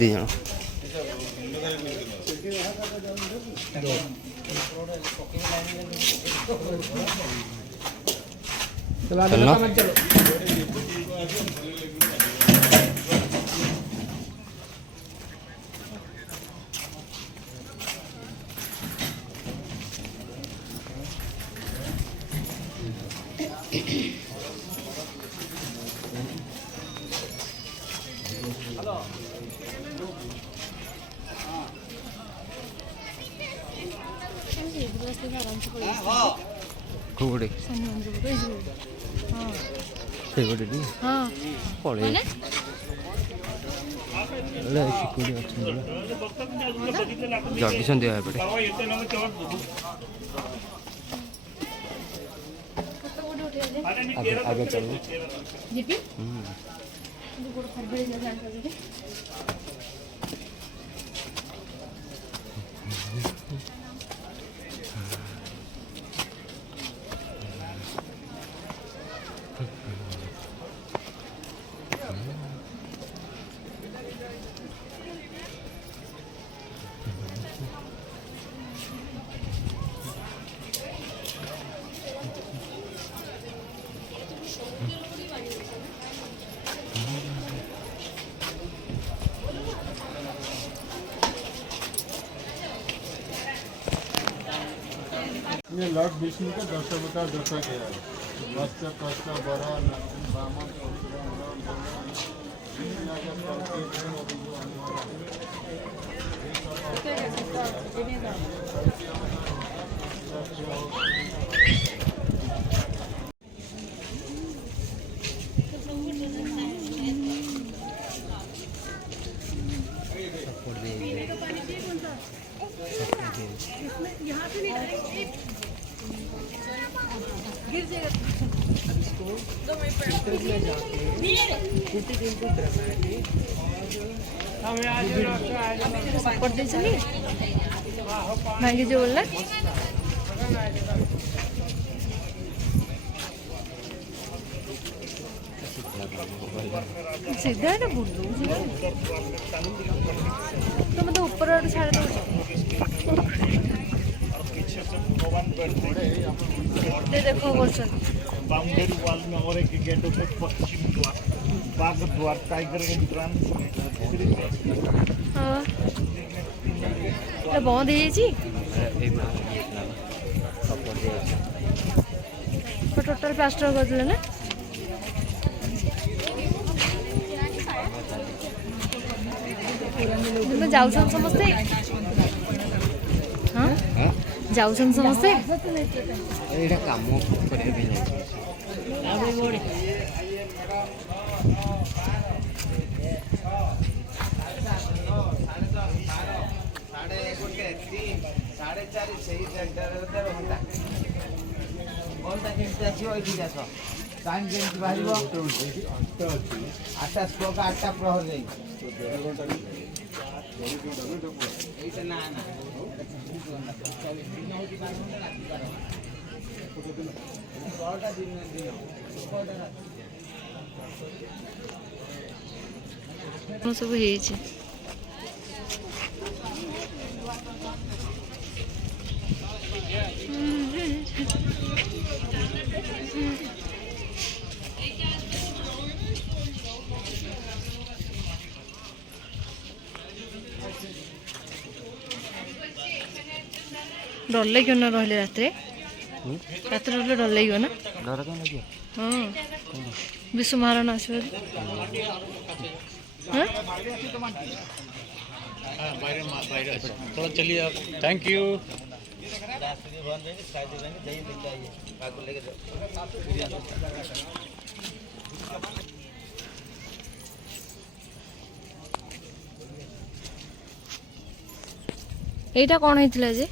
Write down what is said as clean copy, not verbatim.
दी जण चलना କୋଉଠି ସେଇପଟେ ଟି ପଳେଇ ଶିକୁଡ଼ି ଅଛନ୍ତି ଜଗିଛନ୍ତି ଏପଟେ ଆगे चलो ये लॉर्ड विष्णु का 10 अवतार दशा गया है। मत्स्य कष्ट बड़ा बामन सपोर्ट दे चली मांगे जो बोलला सीधा ना बोल दो तो मतलब ऊपर और छाड़ दो दे देखो क्वेश्चन बाउंड्री वॉल में और एक गेट पे पश्चिम द्वार बाग द्वार टाइगर एंट्रेंस हां तो बंद है जी टोटल प्लास्टर कर दिले ना तुम जाउछन समस्ते हां जाउछन समस्ते एटा काम करे भी नहीं आठटा स्टॉक 8टा प्रहर जाई सब ହେଇଛି डर लगे ना रहले रात रहले डर लगे ना डर कौन लगे हाँ विश्व महाराणा आसो चलो चलिए आप थैंक यू এইটা କ'ଣ ହେଇଥିଲା ଯେ